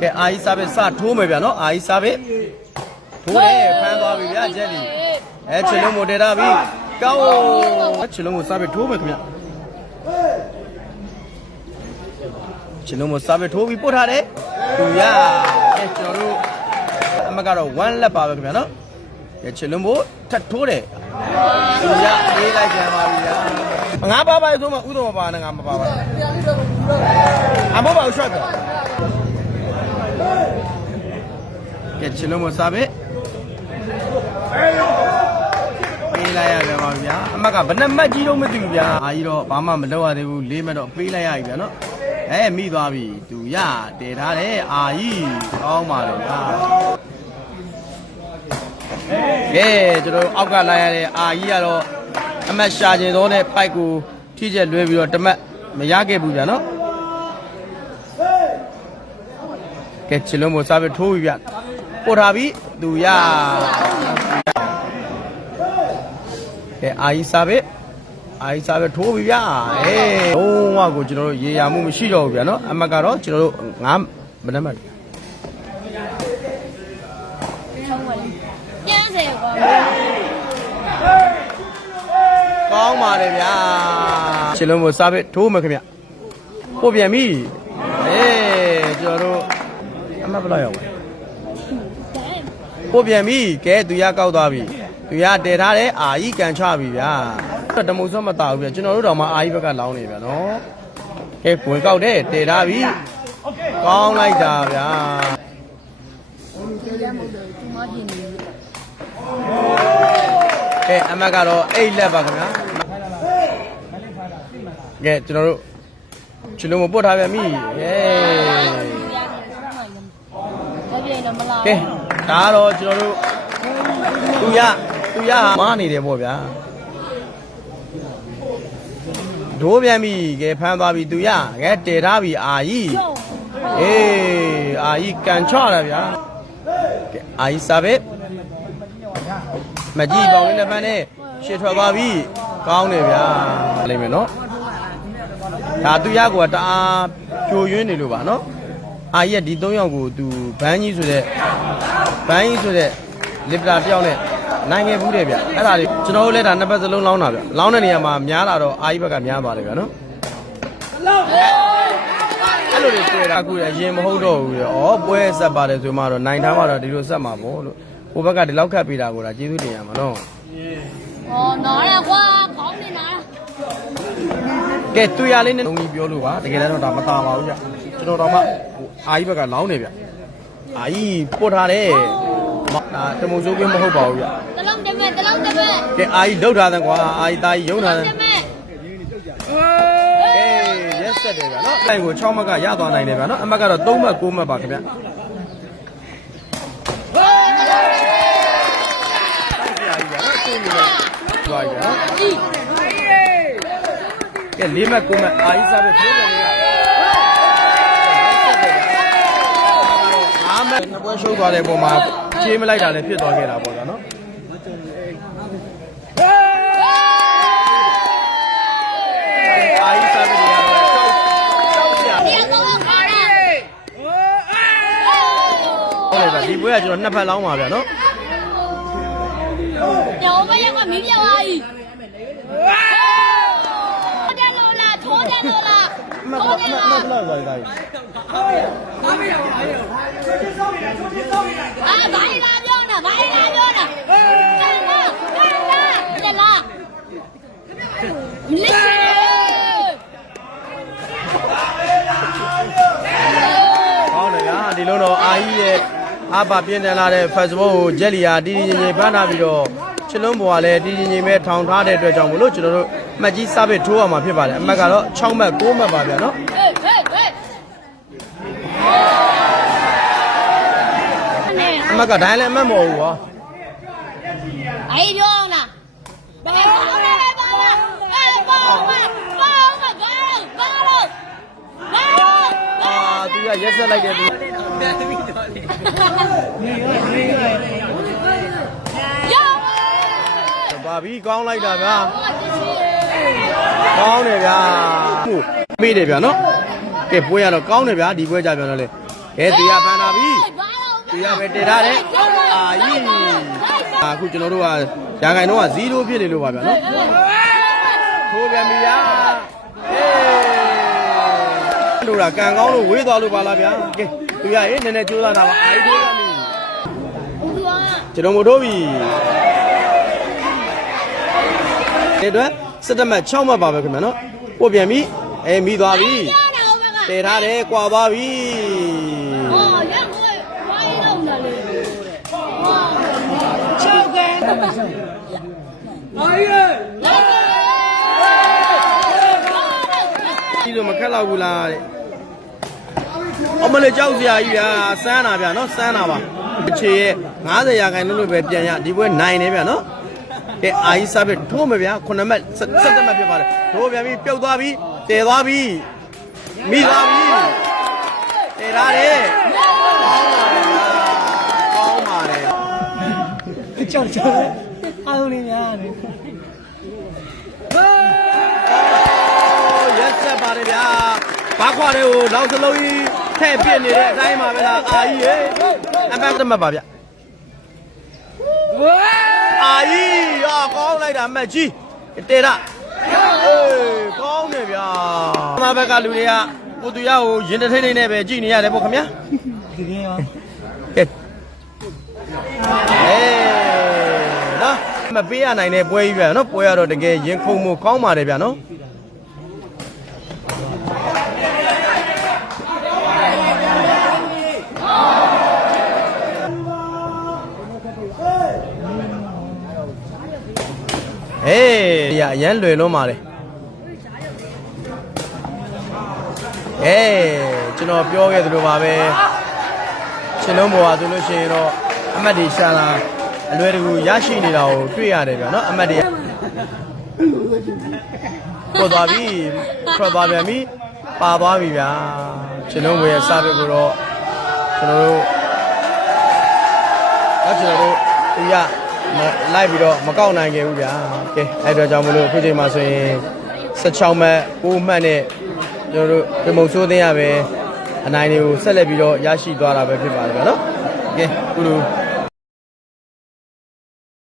ကဲအာကြီးစားပဲစထိုးမယ်ဗျာနော်အာကြီးစားပဲထိုးတယ်ဖမ်းသွားပြီဗျာဂျက်လီအဲချစ်လုံးမိုတေတာပြီကောင်းချစ်လုံးကိုစားပဲထိုးမယ်ခင်ဗျာချစ်လုံးကိုစားပဲထိုးပြီးပို့ထားတယ်သူရအဲကျွန်တော်တို့အမကတော့1လက်ပါပဲခင်ဗျာနော်ကဲချစ်လုံးကိုထပ်ထိုးတယ်သူရအေးလိုက်ပြန်ပါပြီဗျာငါပါပါဆိုမှဥဒ္ဓမပါနဲ့ငါမပါပါအမောပါရှော့တယ် ကဲချစ်လုံးမစားပဲပေးလိုက်ရပြန်ပါဗျာအမတ်ကဘယ်နှမတ်ကြီးတော့မသိဘူးဗျာအာကြီးတော့ဘာမှမလုပ်ရသေးဘူးလေးမတ်တော့ပေးလိုက်ရပြီဗျာနော်အဲမိသွားပြီသူရတည်ထားတယ်အာကြီးကောင်းပါလေဗျာကဲကျွန်တော်တို့အောက်ကလာရတဲ့အာကြီးကတော့အမတ်ရှာကျင်သောတဲ့ပိုက်ကိုထိကျက်လွဲပြီးတော့တမတ်မရခဲ့ဘူးဗျာနော်ကဲချစ်လုံးမစားပဲထိုးပြီဗျ ပို့ထားပြီသူရကဲအာကြီးစားပဲအာကြီးစားပဲထိုးပြီဗျအေးလုံးဝကိုကျွန်တော်တို့ရေရာမှုမရှိတော့ဘူးဗျနော်အမတ်ကတော့ကျွန်တော်တို့ငါဘယ်နှမတ်ကျန်းစေကွာကောင်းပါတယ်ဗျာချစ်လုံးမစားပဲထိုးမယ်ခင်ဗျပို့ပြန်ပြီအေးကျွန်တော်တို့အမတ်ဘယ်လောက်ရောက်ပါလဲ ပို့ပြန်ပြီကဲသူရကောက်သွားပြီသူရတည်ထားတယ်အာကြီးကန်ချပြီဗျာတမုံစောမတာဘူးဗျာကျွန်တော်တို့တော့မှအာကြီးဘက်ကလောင်းနေဗျာနော်ကဲဝင်ကောက်တယ်တည်ထားပြီကောင်းလိုက်တာဗျာဒီရမို့တော့ဒီမှာပြင်းနေကဲအမတ်ကတော့အိတ်လက်ပါခင်ဗျာကဲကျွန်တော်တို့ချီလုံးမပုတ်ထားပြန်ပြီကဲရနေဆုံးမှလည်းဒါပြေတော့မလားကဲ ဒါကတော့ကျွန်တော်တို့သူရသူရဟာမားနေတယ်ပေါ့ဗျာဒိုးပြန်ပြီကဲဖမ်းသွားပြီသူရကဲတည်ထားပြီအာကြီးအေးအာကြီးကန်ချတာဗျာကဲအာကြီးစားပဲမကြီးပေါင်းလေးနဲ့ဖမ်းနေရှေ့ထွက်သွားပြီကောင်းတယ်ဗျာလိမ့်မယ်နော်ဒါသူရကတအားပြိုယွင်းနေလို့ပါနော်အာကြီးကဒီ၃ယောက်ကိုသူဘန်းကြီးဆိုတဲ့ ဘန်းကြီးဆိုတဲ့လစ်ပတာတယောက်နဲ့နိုင်ငယ်ဘူးတယ်ဗျအဲ့ဒါလေးကျွန်တော်တို့လည်းဒါနှစ်ပတ်စလုံးလောင်းတာဗျလောင်းတဲ့နေရာမှာများလာတော့အာကြီးဘက်ကများသွားတယ်ဗျနော်အဲ့လိုတွေတွေ့တာအခုအရင်မဟုတ်တော့ဘူးလေဩပွဲဆက်ပါတယ်ဆိုမှတော့နိုင်ထားမှတော့ဒီလိုဆက်မှာပေါ့လို့ဟိုဘက်ကဒီလောက်ခတ်ပေးတာကိုဒါကျေးဇူးတင်ရမှာနော်ဟောနားရကွာခေါင်းနေနားကဲတွေ့ရလေးနဲ့လုံးကြီးပြောလို့ပါတကယ်တော့ဒါမตาပါဘူးကြကျွန်တော်တော့မှဟိုအာကြီးဘက်ကလောင်းနေဗျ အာကြီးပုတ်ထားတယ်မဒါတမုံစိုးကင်းမဟုတ်ပါဘူးဗျတလုံးတမဲ့တလုံးတမဲ့ကဲအာကြီးလောက်ထားတယ်ကွာအာကြီးသားကြီးယုံထားတယ်တမဲ့ကဲရက်ဆက်တယ်ဗျာနော်အဲ့ကို6မှတ်ကရသွားနိုင်တယ်ဗျာနော်အမှတ်ကတော့3မှတ်9မှတ်ပါခင်ဗျသွားပြီဗျာနော်ကဲ၄မှတ်9မှတ်အာကြီးစားပဲထိုးတယ်လေအားမ နှစ်ပွဲရှုံးသွားတဲ့ပုံမှာချေးမလိုက်တာလည်းဖြစ်သွားခဲ့တာပေါ့ဗျာနော်အာကြီးစားပဲတွေကတော့ကြောက်ကြောက်ကြဒီတော့ခါရဟုတ်တယ်ဗျဒီပွဲကကျွန်တော်နှစ်ဖက်လောင်းပါဗျာနော်ကျော်မရကမင်းပြောပါ ਈ ထိုးတယ်လို့လားထိုးတယ်လို့လား မှတ်ထိုးမှတယ်တ်မှလားတ်လောက်သွားပြီအာဘာလာပြောတာဘာလာပြောတာကဲလာကဲလာတက်လာမလေးရှားကောင်းတယ်ဗျာဒီလုံးတော့အာကြီးရဲ့အဘပြင်းထန်လာတဲ့ Facebook ကိုဂျက်လီယာတီတီငင်ငင်ဖမ်းထားပြီးတော့ချစ်လုံးပေါ်ကလည်းတီတီငင်ငင်ပဲထောင်ထားတဲ့အတွက်ကြောင့်မလို့ကျွန်တော်တို့ မှတ်ကြီးစားပစ်ထိုးရမှာဖြစ်ပါတယ်အမှတ်ကတော့6မှတ်9မှတ်ပါဗျာနော်ဟေးဟေးဟေးအမှတ်ကဒိုင်းလည်းအမှတ်မဟုတ်ဘူးဟော哎，ပြောအောင်လားဘာလို့လဲဘာလို့အဲဘာလို့ဘာလို့ဘာလို့ဘာလို့ဘာလို့အာသူကရက်ဆက်လိုက်တယ်သူရောပါပြီကောင်းလိုက်တာဗျာ ကောင်းတယ်ဗျာမှုမေးတယ်ဗျာနော်ကဲပွဲရတော့ကောင်းတယ်ဗျာဒီပွဲကြပြန်တော့လေကဲသူရဖန်လာပြီသူရပဲတည်ထားတယ်အာကြီးအခုကျွန်တော်တို့ကရာခိုင်တော့က0ဖြစ်နေလို့ပါဗျာနော်ထိုးပြန်ပြီဗျာအေးတို့ကကံကောင်းလို့ဝေးသွားလို့ပါလားဗျာကဲသူရရေးနည်းနည်းကြိုးစားတာပါအာကြီးထိုးပြန်ပြီကျွန်တော်မထိုးပြီဒီတော့ စက်တမတ်6မှတ်ပါပဲခင်ဗျာနော်ပို့ပြန်ပြီအဲမိသွားပြီတည်ထားတယ်ကွာသွားပြီကြီးလို့မခက်တော့ဘူးလားတဲ့အမလေးကြောက်စရာကြီးဗျာစမ်းတာဗျာနော်စမ်းတာပါအခြေရဲ့90ရာခိုင်နှုန်းလို့ပဲပြန်ရဒီပွဲနိုင်နေဗျာနော် ကဲအာကြီးစားပဲထိုးမယ်ဗျာ9မှတ်17မှတ်ဖြစ်ပါတယ်ထိုးပြန်ပြီးပြုတ်သွားပြီးတည်သွားပြီးမိသွားပြီးတည်ထားတယ်ကောင်းပါတယ်ဗျာကောင်းပါတယ်ကြောက်ကြောက်အားလုံးလေးများတယ်ရက်ဆက်ပါတယ်ဗျာဘာခွာတဲ့ကိုနောက်စလုံးကြီးထည့်ပြစ်နေတဲ့အတိုင်းပါပဲလားအာကြီးရေအပတ်တမတ်ပါဗျအာ ကြီးအာကောင်းလိုက်တာအမတ်ကြီးတေရအေးကောင်းတယ်ဗျာအမဘက်ကလူတွေကကိုသူရကိုရင်တထိတ်ထိတ်နဲ့ပဲကြည်နေရတယ်ပေါ့ခင်ဗျာဒီကရောကဲအေးနော်မပေးရနိုင်တဲ့ပွဲကြီးဗျာနော်ပွဲရတော့တကယ်ရင်ခုန်မှုကောင်းပါတယ်ဗျာနော် ဟေးရအရန်လွယ်လုံးပါလေအေးကျွန်တော်ပြောခဲ့သလိုပါပဲရှင်လုံးပေါ်ပါဆိုလို့ရှိရင်တော့အမတ်တွေရှာလာအလွယ်တကူရရှိနေတာကိုတွေ့ရတယ်ဗျာနော်အမတ်တွေပေါ်သွားပြီထွက်သွားပြန်ပြီပါသွားပြီဗျာရှင်လုံးပေါ်ရဲ့စားဘက်ကိုတော့ကျွန်တော်တို့တော့ကျွန်တော်တို့ဒီရမ လိုက်ပြီးတော့မကောက်နိုင်ခဲ့ဘူးဗျာကဲအဲ့တော့ကြောင့်မလို့အခုချိန်မှာဆိုရင်16မှတ်9မှတ်နဲ့ကျွန်တော်တို့ဒီမုံဆိုးသိရပဲအနိုင်တွေကိုဆက်လက်ပြီးတော့ရရှိသွားတာပဲဖြစ်ပါတယ်ဗျာနော်ကဲအခုလို